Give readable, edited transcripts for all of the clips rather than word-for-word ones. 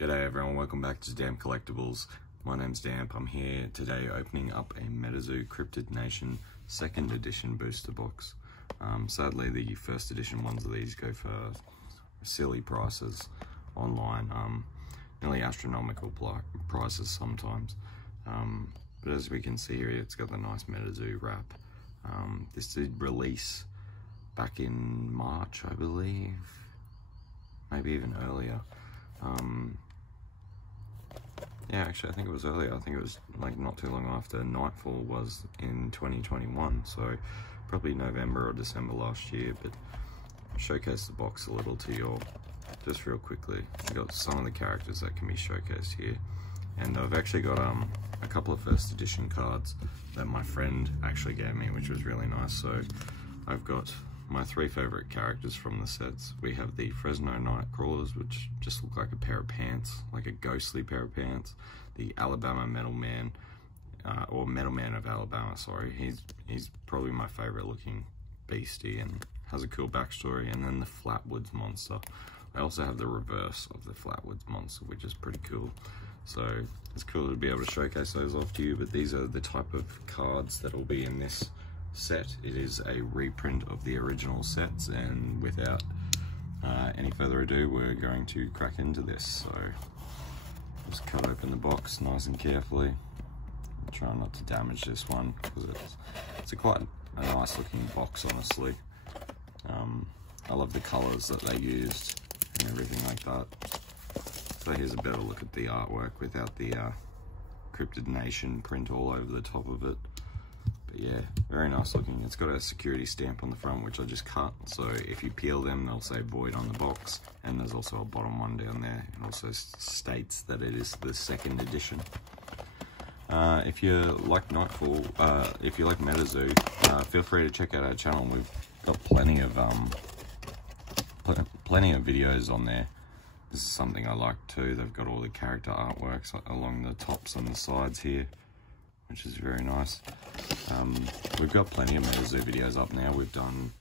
G'day everyone, welcome back to Damp Collectibles. My name's Damp. I'm here today opening up a Metazoo Cryptid Nation 2nd edition booster box. Sadly the 1st edition ones of these go for silly prices online, nearly astronomical prices sometimes. But as we can see here, it's got the nice Metazoo wrap. This did release back in March, I believe, maybe even earlier. Yeah, actually I think it was earlier. I think it was like not too long after Nightfall was in 2021, so probably November or December last year. But I'll showcase the box a little to you all just real quickly. We've got some of the characters that can be showcased here, and I've actually got a couple of 1st edition cards that my friend actually gave me, which was really nice. So I've got my 3 favorite characters from the sets. We have the Fresno Nightcrawlers, which just look like a pair of pants, like a ghostly pair of pants. The Alabama Metal Man, or Metal Man of Alabama, sorry. He's probably my favorite looking beastie and has a cool backstory. And then the Flatwoods Monster. I also have the reverse of the Flatwoods Monster, which is pretty cool. So it's cool to be able to showcase those off to you, but these are the type of cards that will be in this set. It is a reprint of the original sets, and without any further ado, we're going to crack into this. So just cut open the box nice and carefully. Try not to damage this one because it's quite a nice looking box, honestly. I love the colors that they used and everything like that. So here's a better look at the artwork without the Cryptid Nation print all over the top of it. But yeah, very nice looking. It's got a security stamp on the front, which I just cut. So if you peel them, they'll say void on the box. And there's also a bottom one down there. It also states that it is the 2nd edition. If you like Nightfall, if you like Metazoo, feel free to check out our channel. We've got plenty of videos on there. This is something I like too. They've got all the character artworks along the tops and the sides here, which is very nice. We've got plenty of Metazoo videos up now. We've done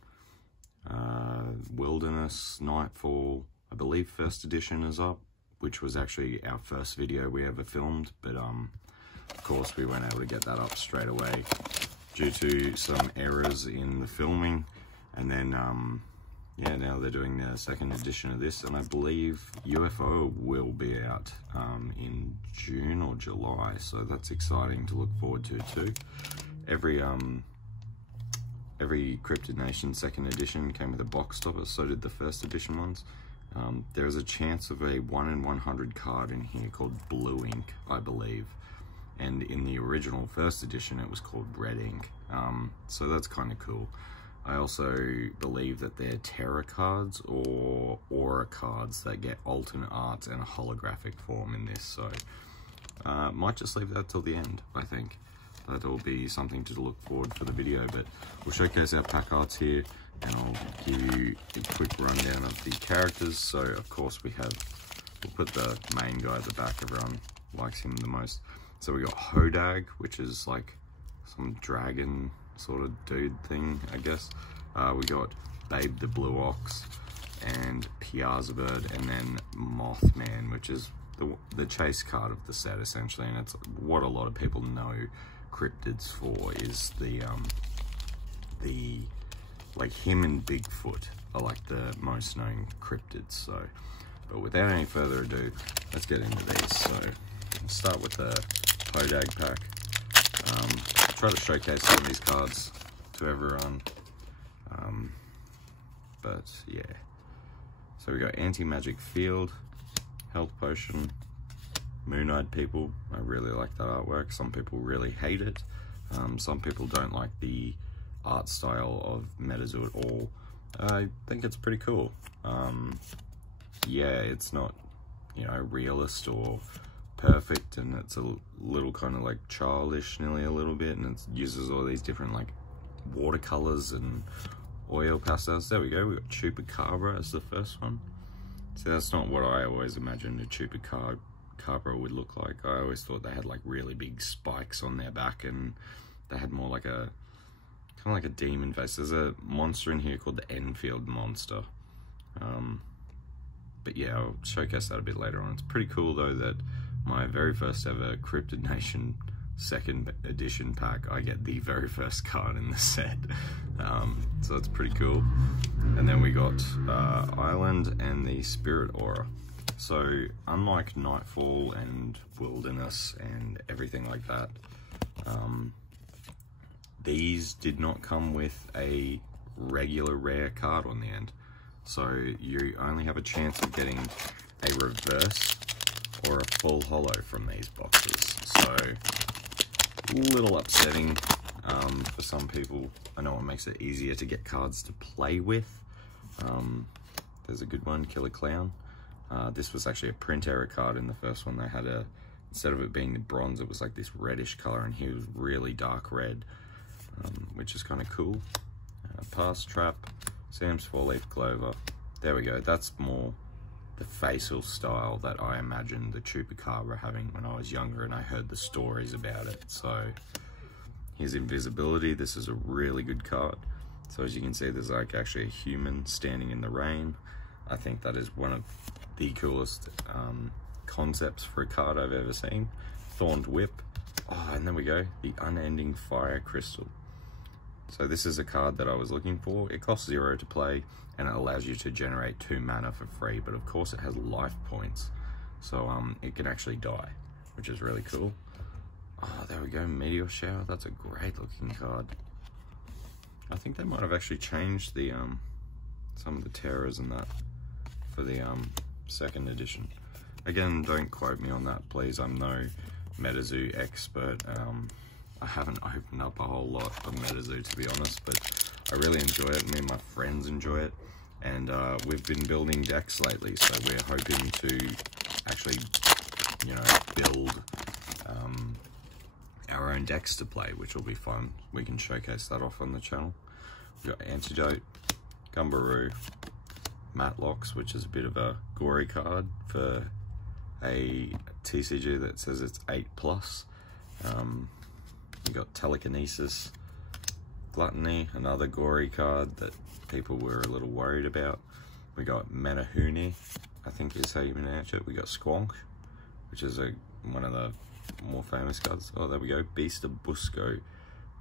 Wilderness, Nightfall, I believe 1st edition is up, which was actually our first video we ever filmed, but of course we weren't able to get that up straight away due to some errors in the filming. And then yeah, now they're doing the 2nd edition of this, and I believe UFO will be out in June or July, so that's exciting to look forward to too. Every Cryptid Nation 2nd edition came with a box topper, so did the 1st edition ones. There is a chance of a 1 in 100 card in here called Blue Ink, I believe, and in the original 1st edition it was called Red Ink, so that's kind of cool. I also believe that they're Terror cards or Aura cards that get alternate arts and a holographic form in this, so might just leave that till the end. I think that'll be something to look forward for the video, but we'll showcase our pack arts here and I'll give you a quick rundown of the characters. So of course we'll put the main guy at the back, everyone likes him the most. So we got Hodag, which is like some dragon sort of dude thing, I guess. We got Babe the Blue Ox and Piazza Bird, and then Mothman, which is the chase card of the set essentially, and it's what a lot of people know cryptids for, is the like him and Bigfoot are like the most known cryptids. So, but without any further ado, let's get into these. So let's start with the Hodag pack. Try to showcase some of these cards to everyone, but yeah. So we got Anti-Magic Field, Health Potion, Moon-Eyed People. I really like that artwork. Some people really hate it. Some people don't like the art style of Metazoo at all. I think it's pretty cool. Yeah, it's not, you know, realist or perfect, and it's a little kind of like childish, nearly a little bit, and it uses all these different like watercolors and oil pastels. There we go. We got Chupacabra as the first one. So that's not what I always imagined a Chupacabra would look like. I always thought they had like really big spikes on their back, and they had more like a kind of like a demon face. There's a monster in here called the Enfield Monster. But yeah, I'll showcase that a bit later on. It's pretty cool though that my very first ever Cryptid Nation 2nd edition pack, I get the very first card in the set. So that's pretty cool. And then we got Island and the Spirit Aura. So unlike Nightfall and Wilderness and everything like that, these did not come with a regular rare card on the end. So you only have a chance of getting a reverse or a full holo from these boxes. So a little upsetting for some people. I know it makes it easier to get cards to play with. There's a good one, Killer Clown. This was actually a print error card in the first one. They had instead of it being the bronze, it was like this reddish color, and he was really dark red, which is kind of cool. Pass Trap, Sam's 4-leaf Clover. There we go. That's more the facial style that I imagined the Chupacabra having when I was younger and I heard the stories about it. So here's Invisibility. This is a really good card. So as you can see, there's like actually a human standing in the rain. I think that is one of the coolest concepts for a card I've ever seen. Thorned Whip. Oh, and there we go, the Unending Fire Crystal. So this is a card that I was looking for. It costs 0 to play, and it allows you to generate 2 mana for free, but of course it has life points. So it can actually die, which is really cool. Oh, there we go, Meteor Shower. That's a great looking card. I think they might have actually changed the some of the terrors and that for the 2nd edition. Again, don't quote me on that, please. I'm no Metazoo expert. I haven't opened up a whole lot of Metazoo, to be honest, but I really enjoy it. Me and my friends enjoy it, and we've been building decks lately, so we're hoping to actually, you know, build our own decks to play, which will be fun. We can showcase that off on the channel. We've got Antidote, Gumbaroo, Matlocks, which is a bit of a gory card for a TCG that says it's 8+. We got Telekinesis, Gluttony, another gory card that people were a little worried about. We got Menahune, I think is how you pronounce it. We got Squonk, which is one of the more famous cards. Oh, there we go, Beast of Busco.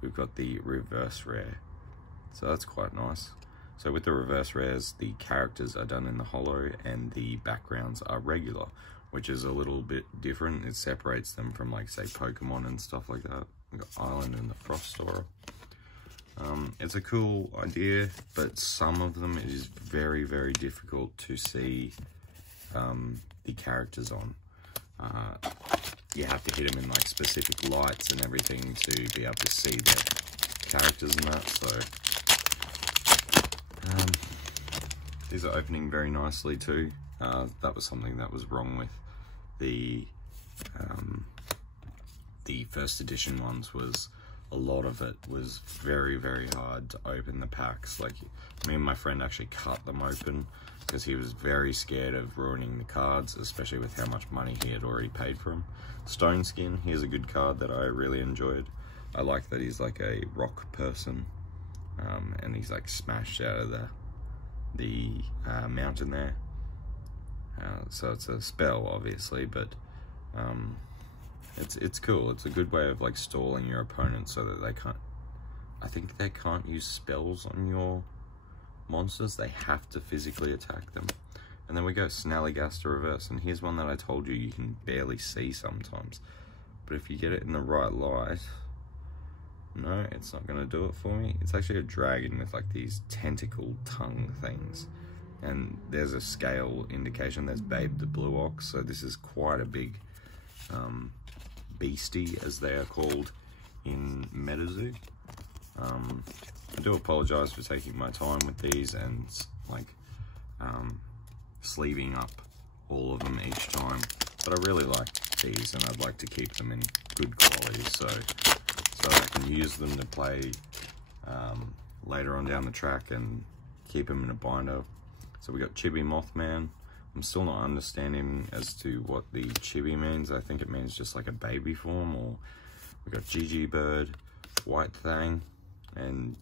We've got the reverse rare, so that's quite nice. So with the reverse rares, the characters are done in the holo and the backgrounds are regular, which is a little bit different. It separates them from, like, say, Pokemon and stuff like that. We've got Island and the Frost Aura. It's a cool idea, but some of them it is very, very difficult to see the characters on. You have to hit them in, like, specific lights and everything to be able to see the characters and that, so these are opening very nicely too. That was something that was wrong with the 1st edition ones, was a lot of it was very, very hard to open the packs. Like, me and my friend actually cut them open because he was very scared of ruining the cards, especially with how much money he had already paid for them. Stone Skin, here's a good card that I really enjoyed. I like that he's like a rock person, and he's like smashed out of the mountain there. So it's a spell, obviously, but it's cool. It's a good way of, like, stalling your opponent so that they can't, I think they can't use spells on your monsters. They have to physically attack them. And then we go Snallygaster reverse, and here's one that I told you you can barely see sometimes, but if you get it in the right light, no, it's not going to do it for me. It's actually a dragon with, like, these tentacle tongue things, and there's a scale indication. There's Babe the Blue Ox, so this is quite a big beastie, as they are called in Metazoo. I do apologize for taking my time with these and, like, sleeving up all of them each time, but I really like these and I'd like to keep them in good quality so I can use them to play later on down the track and keep them in a binder. So we got Chibi Mothman. I'm still not understanding as to what the chibi means. I think it means just like a baby form. Or we got Gigi Bird, White Thang, and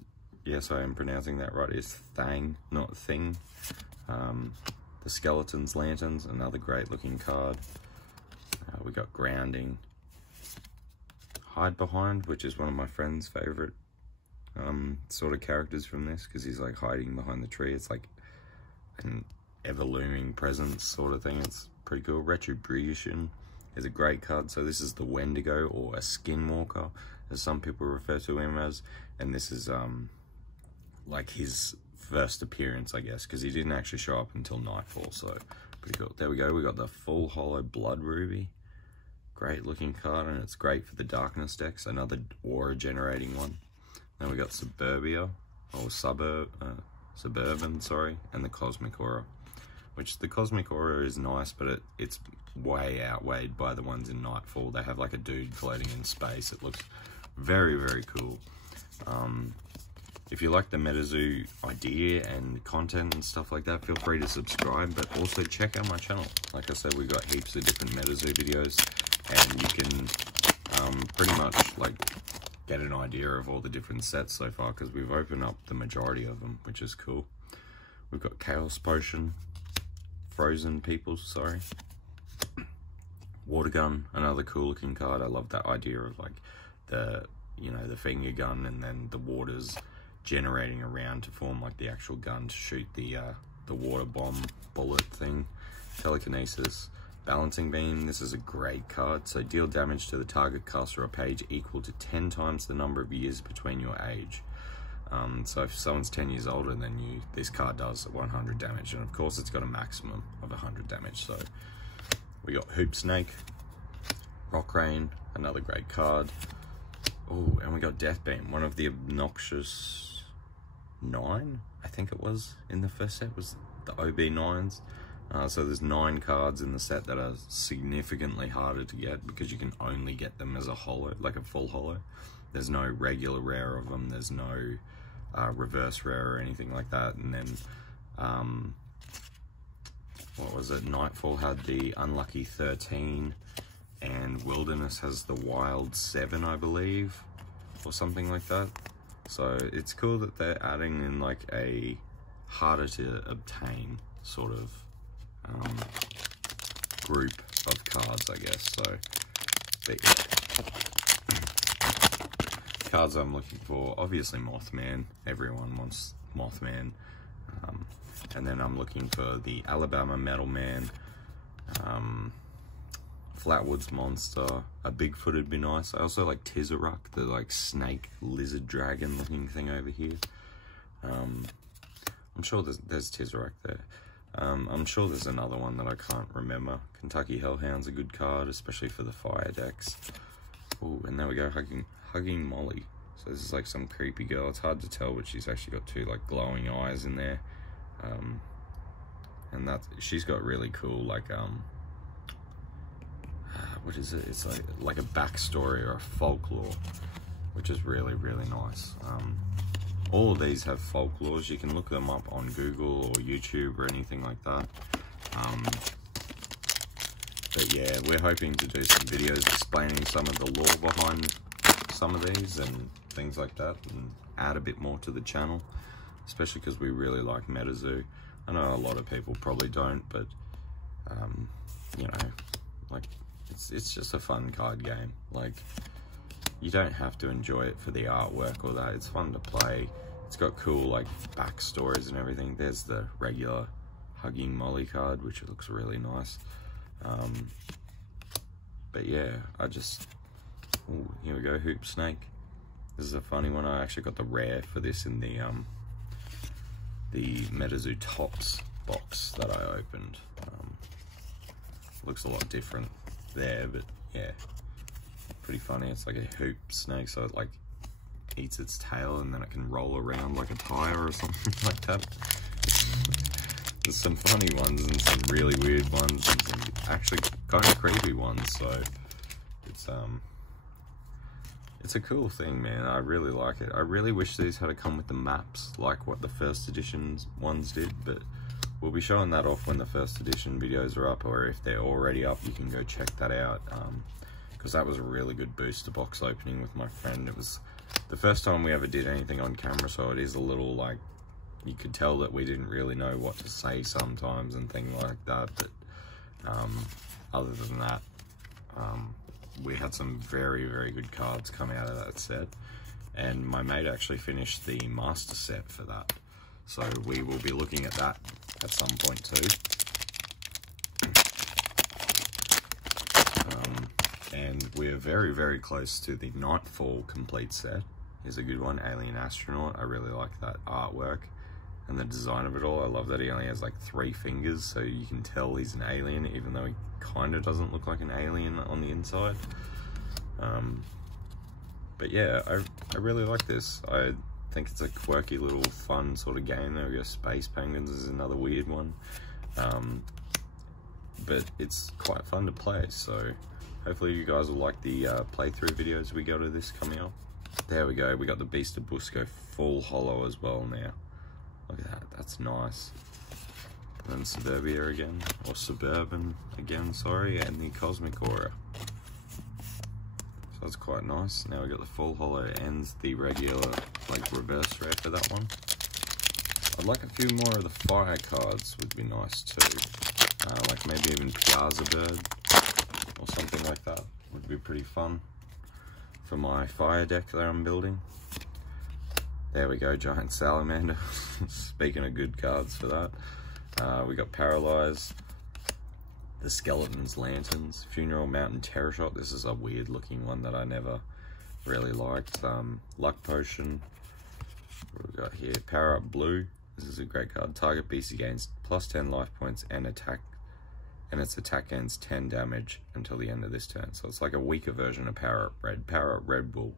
yes, I am pronouncing that right. It's Thang, not Thing. the Skeleton's Lanterns, another great looking card. We got Grounding. Hide Behind, which is one of my friend's favorite sort of characters from this, because he's like hiding behind the tree. It's like an ever-looming presence sort of thing. It's pretty cool. Retribution is a great card. So this is the Wendigo, or a Skinwalker, as some people refer to him as. And this is like his first appearance, I guess, because he didn't actually show up until Nightfall. So pretty cool. There we go. We got the Full Hollow Blood Ruby. Great looking card, and it's great for the Darkness decks. Another aura generating one. Then we got Suburbia, or Suburban, sorry, and the Cosmic Aura. Which the Cosmic Aura is nice, but it's way outweighed by the ones in Nightfall. They have like a dude floating in space. It looks very, very cool. If you like the Metazoo idea and content and stuff like that, feel free to subscribe, but also check out my channel. Like I said, we've got heaps of different Metazoo videos, and you can pretty much like get an idea of all the different sets so far, because we've opened up the majority of them, which is cool. We've got Chaos Potion, Frozen People, sorry. Water Gun, another cool looking card. I love that idea of like the, you know, the finger gun and then the water's generating around to form like the actual gun to shoot the water bomb bullet thing. Telekinesis. Balancing Beam, this is a great card. So deal damage to the target caster or page equal to 10 times the number of years between your age. So if someone's 10 years older than you, this card does 100 damage. And of course it's got a maximum of 100 damage. So we got Hoop Snake, Rock Rain, another great card. Oh, and we got Death Beam, one of the obnoxious 9, I think it was, in the first set, was the OB9s. So there's 9 cards in the set that are significantly harder to get, because you can only get them as a holo, like a full holo. There's no regular rare of them, there's no reverse rare or anything like that. And then, what was it, Nightfall had the Unlucky 13, and Wilderness has the Wild 7, I believe, or something like that. So it's cool that they're adding in like a harder to obtain sort of group of cards, I guess. So cards I'm looking for, obviously Mothman. Everyone wants Mothman. And then I'm looking for the Alabama Metal Man, Flatwoods Monster. A Bigfoot would be nice. I also like Tizaruk, the like snake lizard dragon looking thing over here. I'm sure there's Tizaruk there. I'm sure there's another one that I can't remember. Kentucky Hellhound's a good card, especially for the fire decks. Oh, and there we go, Hugging Molly. So this is like some creepy girl. It's hard to tell, but she's actually got 2 like glowing eyes in there. And she's got really cool like what is it? It's like a backstory or a folklore, which is really, really nice. All of these have folklores. You can look them up on Google or YouTube or anything like that. But yeah, we're hoping to do some videos explaining some of the lore behind some of these and things like that, and add a bit more to the channel, especially because we really like Metazoo. I know a lot of people probably don't, but you know, like it's just a fun card game. Like, you don't have to enjoy it for the artwork or that. It's fun to play. It's got cool like backstories and everything. There's the regular Hugging Molly card, which looks really nice. But yeah, ooh, here we go, Hoop Snake. This is a funny one. I actually got the rare for this in the Metazoo Tops box that I opened. Looks a lot different there, but yeah, pretty funny. It's like a hoop snake, so it like eats its tail and then it can roll around like a tire or something like that. There's some funny ones and some really weird ones and some actually kind of creepy ones, so it's a cool thing, man. I really like it. I really wish these had come with the maps like what the first edition ones did, but we'll be showing that off when the first edition videos are up, or if they're already up, you can go check that out, because that was a really good booster box opening with my friend. It was the first time we ever did anything on camera, so it is a little like, you could tell that we didn't really know what to say sometimes and things like that, but other than that, we had some very, very good cards come out of that set, and my mate actually finished the master set for that, so we will be looking at that at some point too. And we're very, very close to the Nightfall complete set. Here's a good one, Alien Astronaut. I really like that artwork and the design of it all. I love that he only has like 3 fingers, so you can tell he's an alien, even though he kind of doesn't look like an alien on the inside. But yeah, I really like this. I think it's a quirky little fun sort of game. There we go, Space Penguins is another weird one. But it's quite fun to play, so hopefully you guys will like the playthrough videos we got of this coming up. There we go, we got the Beast of Busco full holo as well now. Look at that, that's nice. And then Suburbia again, or Suburban again, sorry, and the Cosmic Aura. So that's quite nice. Now we got the full holo and the regular, like, reverse rare for that one. I'd like a few more of the fire cards, would be nice too. Like maybe even Piazza Bird, or something like that, would be pretty fun for my fire deck that I'm building. There we go, Giant Salamander. Speaking of good cards for that. We got Paralyze, the Skeleton's Lanterns, Funeral Mountain Terror Shot. This is a weird looking one that I never really liked. Luck Potion. What have we got here? Power Up Blue. This is a great card. Target beast gains +10 life points and attack, and its attack gains 10 damage until the end of this turn. So it's like a weaker version of Power Up Red. Power Up Red will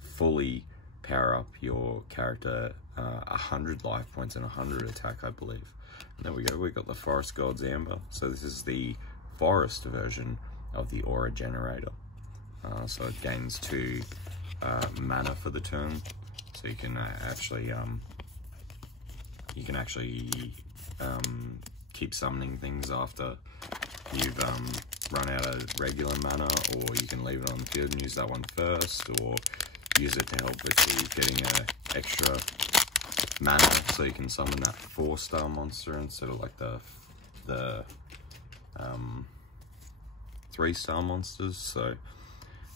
fully power up your character 100 life points and 100 attack, I believe. And there we go, we got the Forest God's Amber. So this is the forest version of the Aura Generator. So it gains 2 mana for the turn. So you can actually keep summoning things after you've run out of regular mana, or you can leave it on the field and use that one first, or use it to help with you getting an extra mana, so you can summon that 4-star monster instead of like the 3-star monsters. So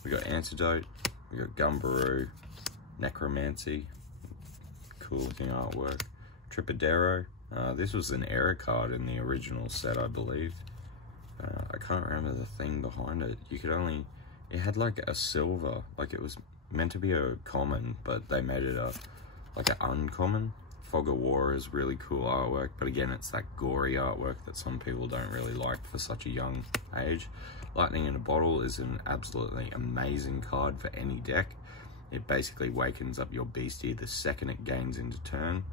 we got Antidote, we got Gumbaroo, Necromancy, cool looking artwork, Tripodero. This was an error card in the original set, I believe. I can't remember the thing behind it. You could only, it had like a silver, like it was meant to be a common, but they made it like an uncommon. Fog of War is really cool artwork, but again, it's that gory artwork that some people don't really like for such a young age. Lightning in a Bottle is an absolutely amazing card for any deck. It basically wakens up your beastie the second it gains into turn.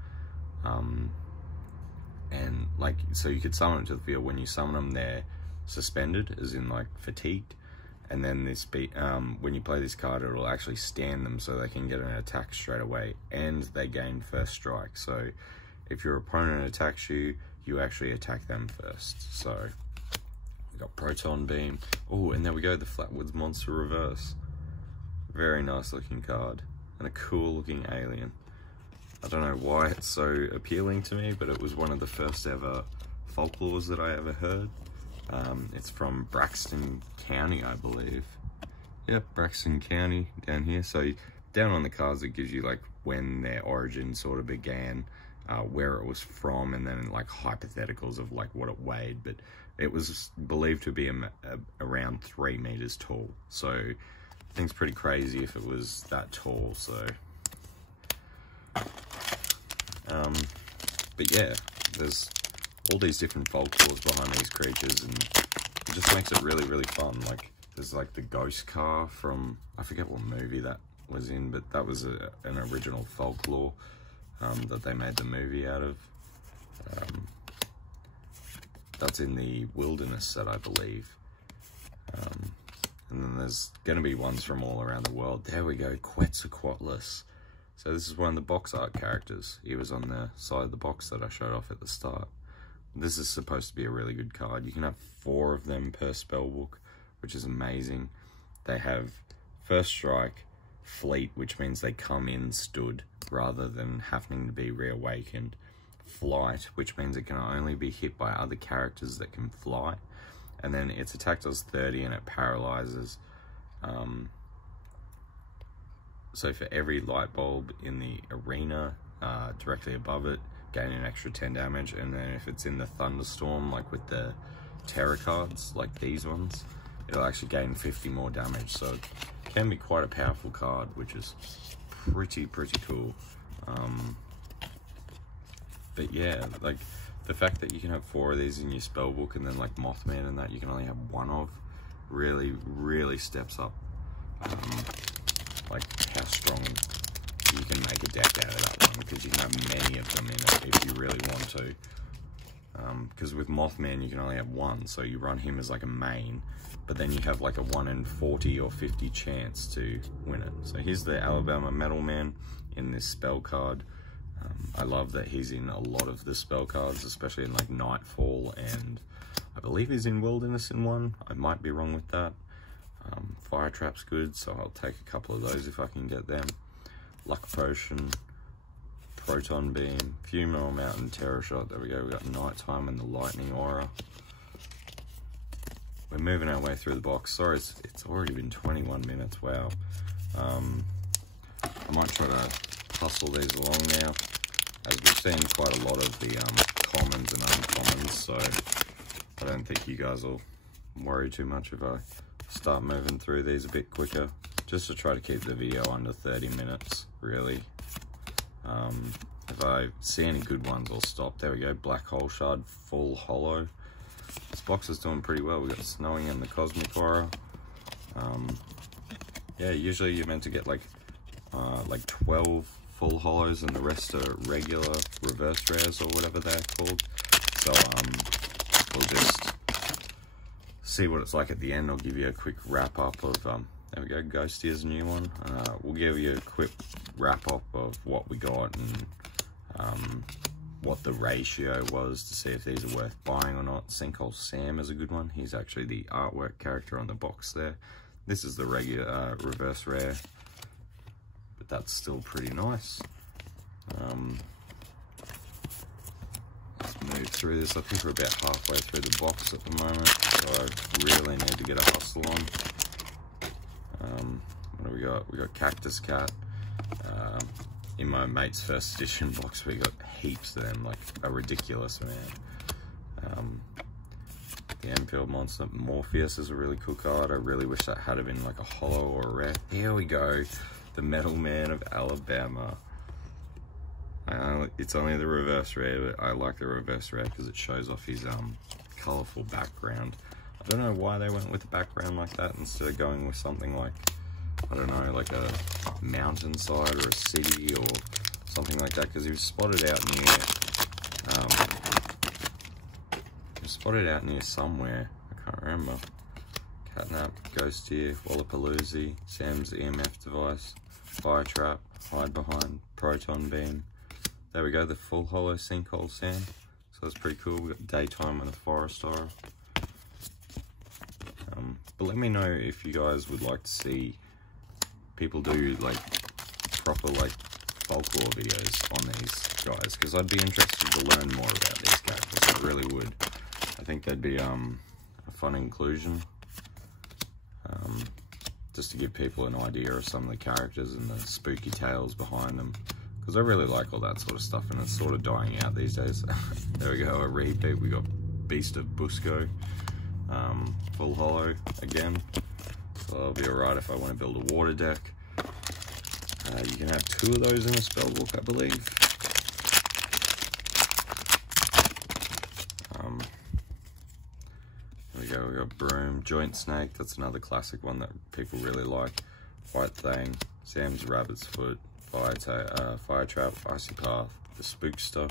And like, so you could summon it to the field. When you summon them, they're suspended, as in like fatigued. And then this when you play this card, it'll actually stand them so they can get an attack straight away, and they gain first strike. So if your opponent attacks you, you actually attack them first. So we got Proton Beam. Oh, and there we go, the Flatwoods Monster Reverse. Very nice looking card, and a cool looking alien. I don't know why it's so appealing to me, but it was one of the first ever folklores that I ever heard. It's from Braxton County, I believe. Yep, Braxton County down here. So down on the cards, it gives you like when their origin sort of began, where it was from, and then like hypotheticals of like what it weighed. But it was believed to be around 3 meters tall. So I think it's pretty crazy if it was that tall. So, but yeah, there's all these different folklores behind these creatures, and it just makes it really, really fun. Like, there's like the ghost car from, I forget what movie that was in, but that was an original folklore that they made the movie out of. That's in the Wilderness set, I believe. And then there's going to be ones from all around the world. There we go, Quetzalcoatlus. So this is one of the box art characters. He was on the side of the box that I showed off at the start. This is supposed to be a really good card. You can have 4 of them per spellbook, which is amazing. They have first strike, fleet, which means they come in stood rather than having to be reawakened. flight, which means it can only be hit by other characters that can fly. And then its attack does 30 and it paralyzes. So for every light bulb in the arena directly above it, gain an extra 10 damage. And then if it's in the thunderstorm, like with the terror cards, like these ones, it'll actually gain 50 more damage. So it can be quite a powerful card, which is pretty cool. But yeah, like the fact that you can have 4 of these in your spell book, and then like Mothman and that you can only have 1 of, really steps up like how strong you can make a deck out of that one, because you can have many of them in it if you really want to. Because with Mothman you can only have 1, so you run him as like a main, but then you have like a 1 in 40 or 50 chance to win it. So here's the Alabama Metal Man in this spell card. I love that he's in a lot of the spell cards, especially in like Nightfall, and I believe he's in Wilderness in one. I might be wrong with that. Fire Trap's good, so I'll take a couple of those if I can get them. Luck Potion, Proton Beam, Funeral Mountain, Terror Shot. There we go, we got Nighttime and the Lightning Aura. We're moving our way through the box. Sorry, it's already been 21 minutes, wow. I might try to hustle these along now, as we've seen quite a lot of the commons and uncommons, so I don't think you guys will worry too much if I start moving through these a bit quicker, just to try to keep the video under 30 minutes, really. If I see any good ones, I'll stop. There we go, Black Hole Shard, Full Hollow. This box is doing pretty well. We've got Snowing and the Cosmic Aura. Yeah, usually you're meant to get like 12 full hollows and the rest are regular reverse rares or whatever they're called. So we'll just see what it's like at the end. I'll give you a quick wrap up of there we go, Ghost Ear's new one. We'll give you a quick wrap up of what we got and what the ratio was to see if these are worth buying or not. Sinkhole Sam is a good one. He's actually the artwork character on the box there. This is the regular reverse rare, but that's still pretty nice. Let's move through this. I think we're about halfway through the box at the moment, so I really need to get a hustle on. What do we got? We got Cactus Cat. In my mate's first edition box, we got heaps of them, like a ridiculous amount. The Enfield Monster, Morpheus is a really cool card. I really wish that had been like a holo or a rare. Here we go, the Metal Man of Alabama. It's only the reverse rare, but I like the reverse rare because it shows off his colourful background. I don't know why they went with a background like that instead of going with something like, I don't know, like a mountainside or a city or something like that, because he was spotted out near somewhere. I can't remember. Catnap, Ghost Ear, Wallapalooza, Sam's EMF device, Fire Trap, Hide Behind, Proton Beam. There we go, the Full Hollow Sinkhole Sam. So that's pretty cool. We got Daytime and the Forest Aura. But let me know if you guys would like to see people do like proper like folklore videos on these guys, because I'd be interested to learn more about these characters. I really would. I think they'd be a fun inclusion, just to give people an idea of some of the characters and the spooky tales behind them, because I really like all that sort of stuff, and it's sort of dying out these days. There we go, a repeat. We got Beast of Busco, Full Hollow again, so that'll be alright if I want to build a water deck. You can have 2 of those in a spellbook, I believe. There we go, we got Broom, Joint Snake, that's another classic one that people really like. White Thing, Sam's Rabbit's Foot, Fire Trap, Icy Path, the Spookster,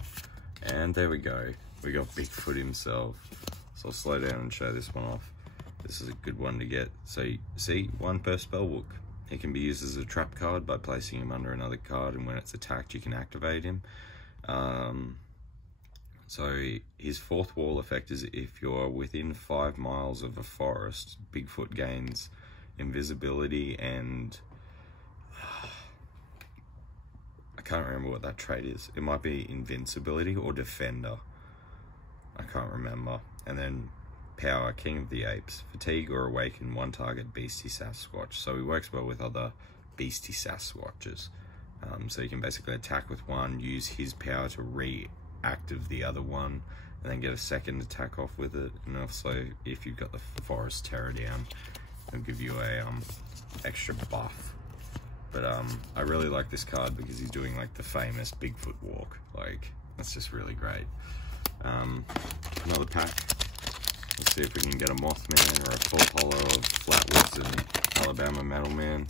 and there we go, we got Bigfoot himself. So I'll slow down and show this one off. This is a good one to get. So you see, 1 per spellbook. He can be used as a trap card by placing him under another card, and when it's attacked you can activate him. So his 4th wall effect is if you're within 5 miles of a forest, Bigfoot gains invisibility and I can't remember what that trait is. It might be invincibility or defender. I can't remember. And then power, king of the apes. Fatigue or awaken one target beastie Sasquatch. So he works well with other beastie Sasquatches. So you can basically attack with one, use his power to reactive the other one, and then get a second attack off with it. And also, if you've got the forest terror down, it'll give you a extra buff. But I really like this card because he's doing like the famous Bigfoot walk. Like, that's just really great. Another pack. Let's see if we can get a Mothman or a full holo of Flatwoods and Alabama Metal Man.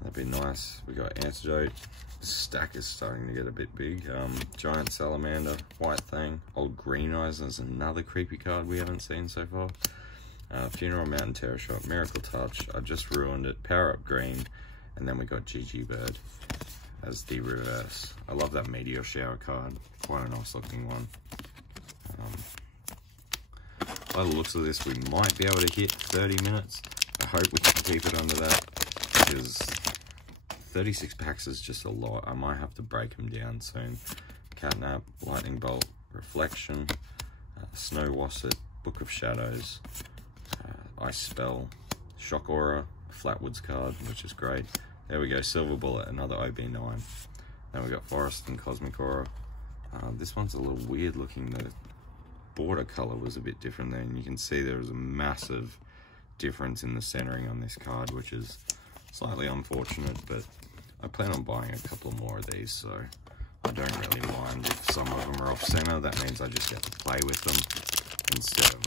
That'd be nice. We got Antidote. The stack is starting to get a bit big. Giant Salamander, White Thing, Old Green Eyes. There's another creepy card we haven't seen so far. Funeral Mountain Terror Shot, Miracle Touch. I just ruined it. Power Up Green. And then we got GG Bird as the reverse. I love that Meteor Shower card. Quite a nice looking one. By the looks of this, we might be able to hit 30 minutes. I hope we can keep it under that, because 36 packs is just a lot. I might have to break them down soon. Catnap, Lightning Bolt, Reflection, Snow Wasset, Book of Shadows, Ice Spell, Shock Aura, Flatwoods card, which is great. There we go, Silver Bullet, another OB9. Then we got Forest and Cosmic Aura. This one's a little weird looking. The border color was a bit different there, and you can see there was a massive difference in the centering on this card, which is slightly unfortunate, but I plan on buying a couple more of these, so I don't really mind if some of them are off center. That means I just get to play with them instead of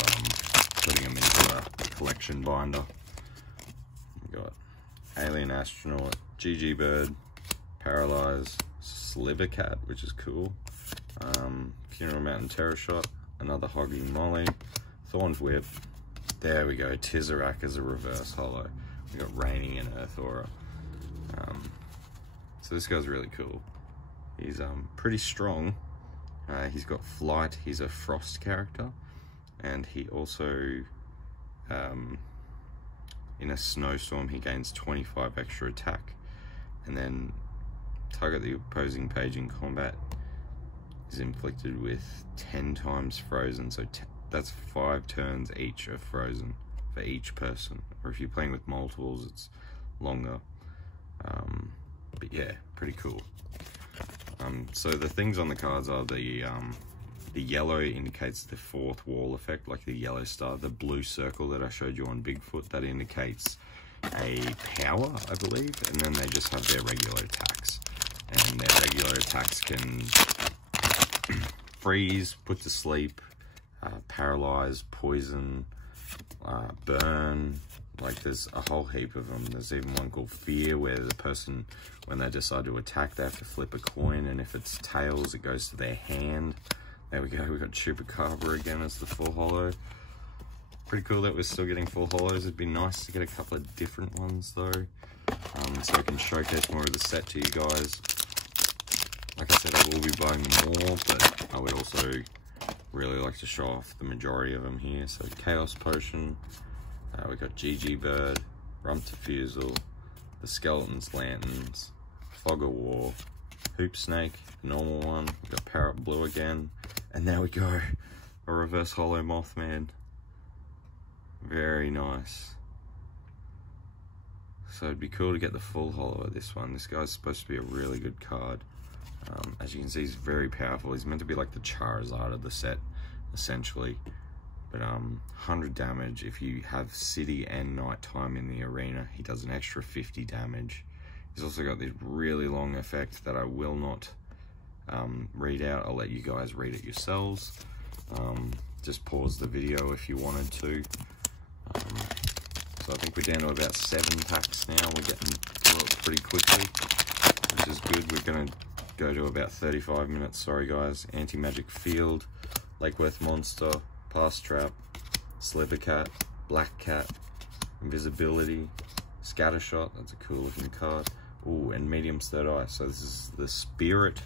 putting them into a collection binder. We got Alien Astronaut, GG Bird, Paralyze, Sliver Cat, which is cool, Funeral Mountain Terror Shot, another Hoggy Molly, Thorn's Whip. There we go, Tizerac as a reverse holo. We got Raining and Earth Aura. So this guy's really cool. He's pretty strong. He's got Flight. He's a Frost character, and he also, in a snowstorm, he gains 25 extra attack, and then target the opposing page in combat is inflicted with 10 times frozen. So that's 5 turns each of frozen for each person, or if you're playing with multiples, it's longer. But yeah, pretty cool. So the things on the cards are the yellow indicates the fourth wall effect, like the yellow star. The blue circle that I showed you on Bigfoot, that indicates a power, I believe, and then they just have their regular attacks. And their regular attacks can freeze, put to sleep, paralyze, poison, burn. Like, there's a whole heap of them. There's even one called Fear, where the person, when they decide to attack, they have to flip a coin, and if it's tails, it goes to their hand. There we go, we got Chupacabra again as the full holo. Pretty cool that we're still getting full holos. It'd be nice to get a couple of different ones though, so I can showcase more of the set to you guys. Like I said, I will be buying more, but I would also really like to show off the majority of them here. So Chaos Potion, we got GG Bird, Rumtafusel, the Skeletons Lanterns, Fog of War, Hoop Snake, normal one, we got Parrot Blue again, and there we go, a reverse holo Mothman. Very nice. So it'd be cool to get the full holo of this one. This guy's supposed to be a really good card. As you can see, he's very powerful. He's meant to be like the Charizard of the set, essentially. But 100 damage. If you have city and nighttime in the arena, he does an extra 50 damage. He's also got this really long effect that I will not read out. I'll let you guys read it yourselves. Just pause the video if you wanted to. So I think we're down to about 7 packs now. We're getting through it pretty quickly, which is good. We're going to go to about 35 minutes. Sorry guys. Anti-Magic Field, Lakeworth Monster, Pass Trap, Sliver Cat, Black Cat, Invisibility, Scattershot. That's a cool looking card. Ooh, and Medium's Third Eye. So this is the Spirit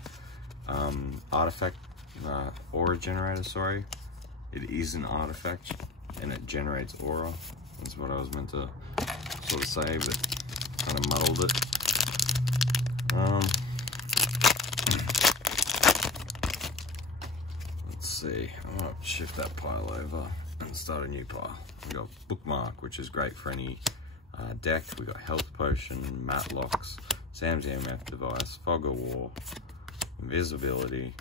artifact aura generator. Sorry, it is an artifact and it generates aura. That's what I was meant to sort of say, but kind of muddled it. see. I might shift that pile over and start a new pile. We got Bookmark, which is great for any deck. We got Health Potion, Matlocks, Sam's EMF Device, Fog of War, Invisibility,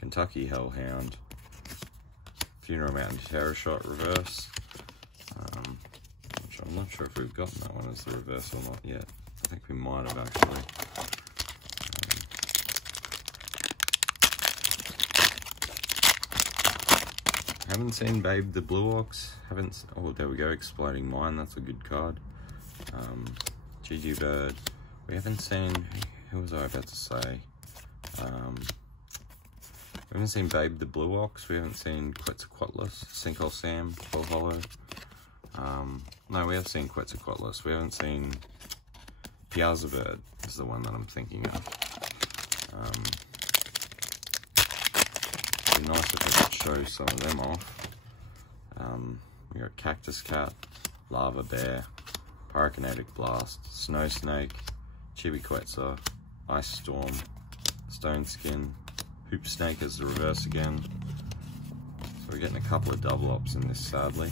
Kentucky Hellhound, Funeral Mountain Terror Shot reverse. Which I'm not sure if we've gotten that one as the reverse or not yet. I think we might have actually. Haven't seen Babe the Blue Ox. Oh, there we go, Exploding Mine. That's a good card. GG Bird. We haven't seen. Who was I about to say? We haven't seen Babe the Blue Ox. We haven't seen Quetzalcoatlus. Sinkhole Sam. Full Hollow. No, we have seen Quetzalcoatlus. We haven't seen Piazza Bird. Is the one that I'm thinking of. It'd be nice if I could show some of them off. We got Cactus Cat, Lava Bear, Pyrokinetic Blast, Snow Snake, Chibi Quetzal, Ice Storm, Stone Skin, Hoop Snake as the reverse again. So we're getting a couple of double ops in this, sadly.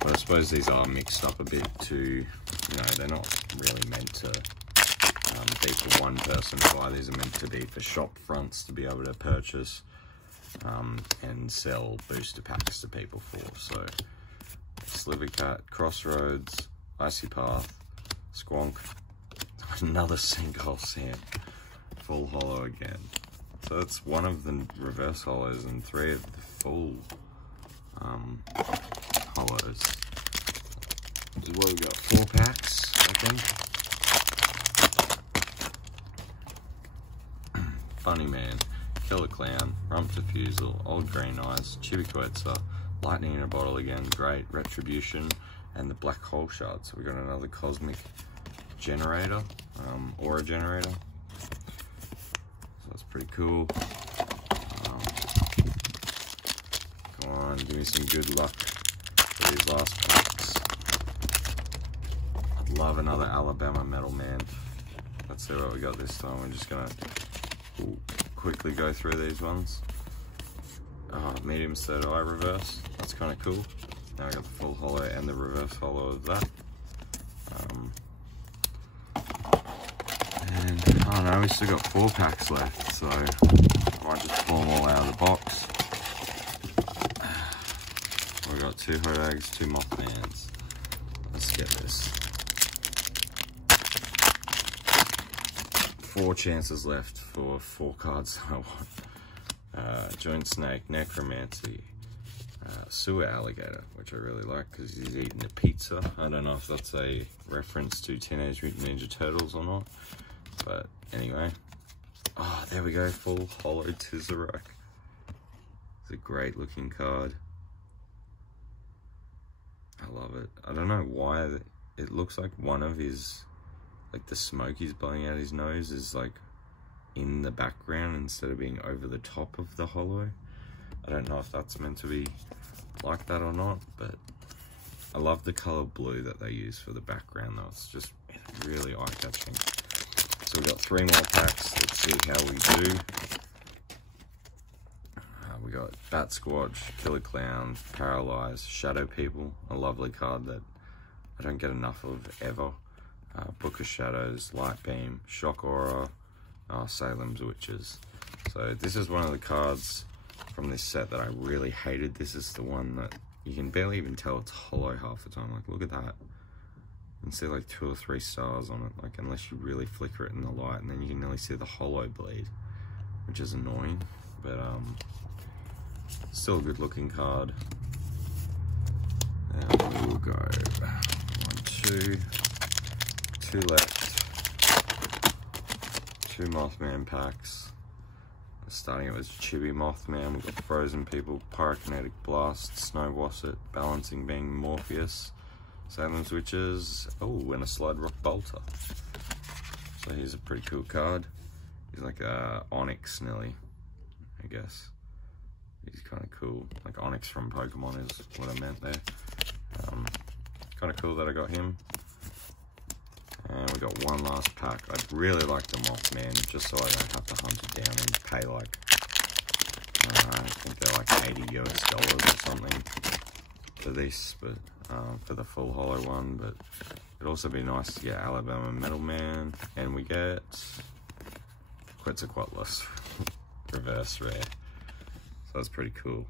But I suppose these are mixed up a bit to, you know, they're not really meant to be for one person to buy. These are meant to be for shop fronts to be able to purchase and sell booster packs to people for. So Slivercat, Crossroads, Icy Path, Squonk, another Sinkhole Sam, Full Hollow again. So that's one of the reverse hollows and 3 of the full hollows. This is what we got, 4 packs, I think. Funny Man, Killer Clown, Rump Diffusal, Old Green Eyes, Chibi Quetzal, Lightning in a Bottle again, great, Retribution, and the Black Hole Shard. So we got another Cosmic Generator, Aura Generator. So that's pretty cool. Come on, give me some good luck for these last packs. I'd love another Alabama Metal Man. Let's see what we got this time. We're just gonna quickly go through these ones. Medium Third Eye reverse. That's kind of cool. Now I got the full hollow and the reverse hollow of that. And I don't know, we still got 4 packs left, so I might just pull them all out of the box. We got 2 Hodags, 2 Mothmans. Let's get this. 4 chances left for 4 cards I want. Joint Snake, Necromancy, Sewer Alligator, which I really like because he's eating a pizza. I don't know if that's a reference to Teenage Mutant Ninja Turtles or not, but anyway. Oh, there we go, Full Hollow Tizerac. It's a great looking card. I love it. I don't know why it looks like one of his, like the smoke he's blowing out his nose is like in the background instead of being over the top of the hollow. I don't know if that's meant to be like that or not, but I love the color blue that they use for the background though. It's just really eye-catching. So we've got 3 more packs. Let's see how we do. We got Bat Squatch, Killer Clown, Paralyze, Shadow People, a lovely card that I don't get enough of ever. Book of Shadows, Light Beam, Shock Aura, Salem's Witches. So this is one of the cards from this set that I really hated. This is the one that you can barely even tell it's hollow half the time. Like, look at that. You can see like 2 or 3 stars on it, like unless you really flicker it in the light, and then you can nearly see the hollow bleed, which is annoying, but still a good looking card. And we'll go 1, 2, 2 left, 2 Mothman packs. Starting it with Chibi Mothman, we've got Frozen People, Pyrokinetic Blast, Snow Wasset, Balancing Being, Morpheus, Salem's Witches, oh, and a Slide Rock Bolter. So here's a pretty cool card. He's like a Onyx Nelly, I guess. He's kind of cool, like Onyx from Pokemon is what I meant there. Kind of cool that I got him. And we got 1 last pack. I'd really like the Mothman just so I don't have to hunt it down and pay like I think they're like $80 or something for this, but for the full holo one. But it'd also be nice to get Alabama Metal Man, and we get Quetzalcoatlus reverse rare. So that's pretty cool.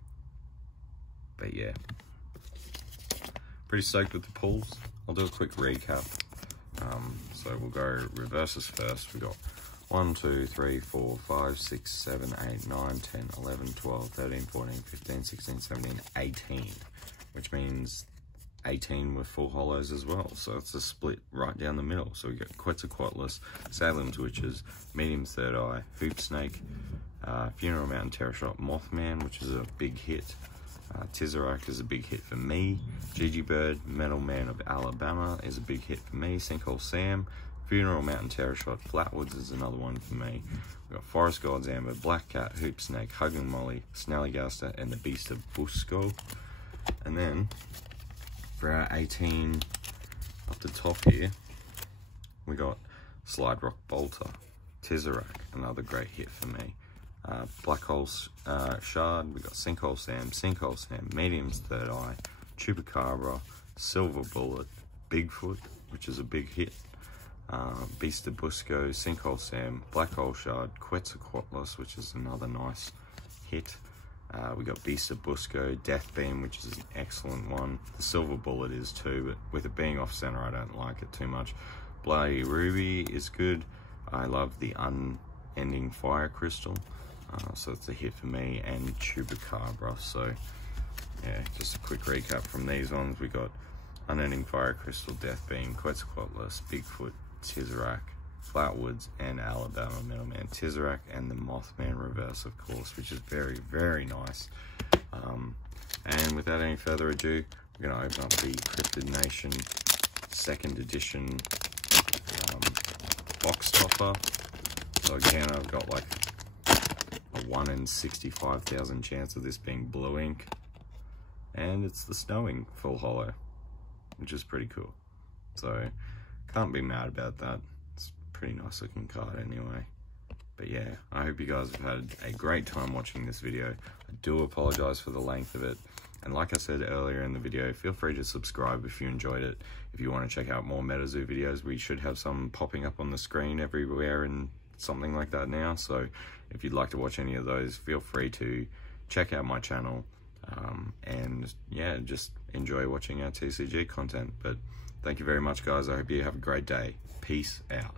But yeah, pretty stoked with the pulls. I'll do a quick recap. So we'll go reverses first. We got 1, 2, 3, 4, 5, 6, 7, 8, 9, 10, 11, 12, 13, 14, 15, 16, 17, 18, which means 18 with full holos as well. So it's a split right down the middle. So we got Quetzalcoatlus, Salem's Witches, Medium's Third Eye, Hoop Snake, Funeral Mountain Terror Shot, Mothman, which is a big hit. Tizerac is a big hit for me. Gigi Bird, Metal Man of Alabama is a big hit for me. Sinkhole Sam, Funeral Mountain Terror Shot, Flatwoods is another one for me. We've got Forest Gods Amber, Black Cat, Hoop Snake, Hugging Molly, Snallygaster, and the Beast of Busco. And then for our 18 up the top here, we got Slide Rock Bolter, Tizerac, another great hit for me. Black Hole Shard, we got Sinkhole Sam, Medium's Third Eye, Chupacabra, Silver Bullet, Bigfoot, which is a big hit, Beast of Busco, Sinkhole Sam, Black Hole Shard, Quetzalcoatlus, which is another nice hit. We got Beast of Busco, Death Beam, which is an excellent one. The Silver Bullet is too, but with it being off center, I don't like it too much. Bloody Ruby is good. I love the Unending Fire Crystal. So it's a hit for me, and Chupacabra. So yeah, just a quick recap from these ones. We got Unending Fire Crystal, Death Beam, Quetzalcoatlus, Bigfoot, Tizerac, Flatwoods, and Alabama Middleman. Tizerac and the Mothman reverse, of course, which is very, very nice. And without any further ado, we're going to open up the Cryptid Nation 2nd edition box topper. So again, I've got like a 1 in 65,000 chance of this being blue ink, and it's the Snowing full holo, which is pretty cool. So can't be mad about that. It's a pretty nice looking card anyway. But yeah, I hope you guys have had a great time watching this video. I do apologize for the length of it, and like I said earlier in the video, feel free to subscribe if you enjoyed it. If you want to check out more Metazoo videos, we should have some popping up on the screen everywhere and something like that now. So if you'd like to watch any of those, feel free to check out my channel, and yeah, just enjoy watching our TCG content. But thank you very much, guys. I hope you have a great day. Peace out.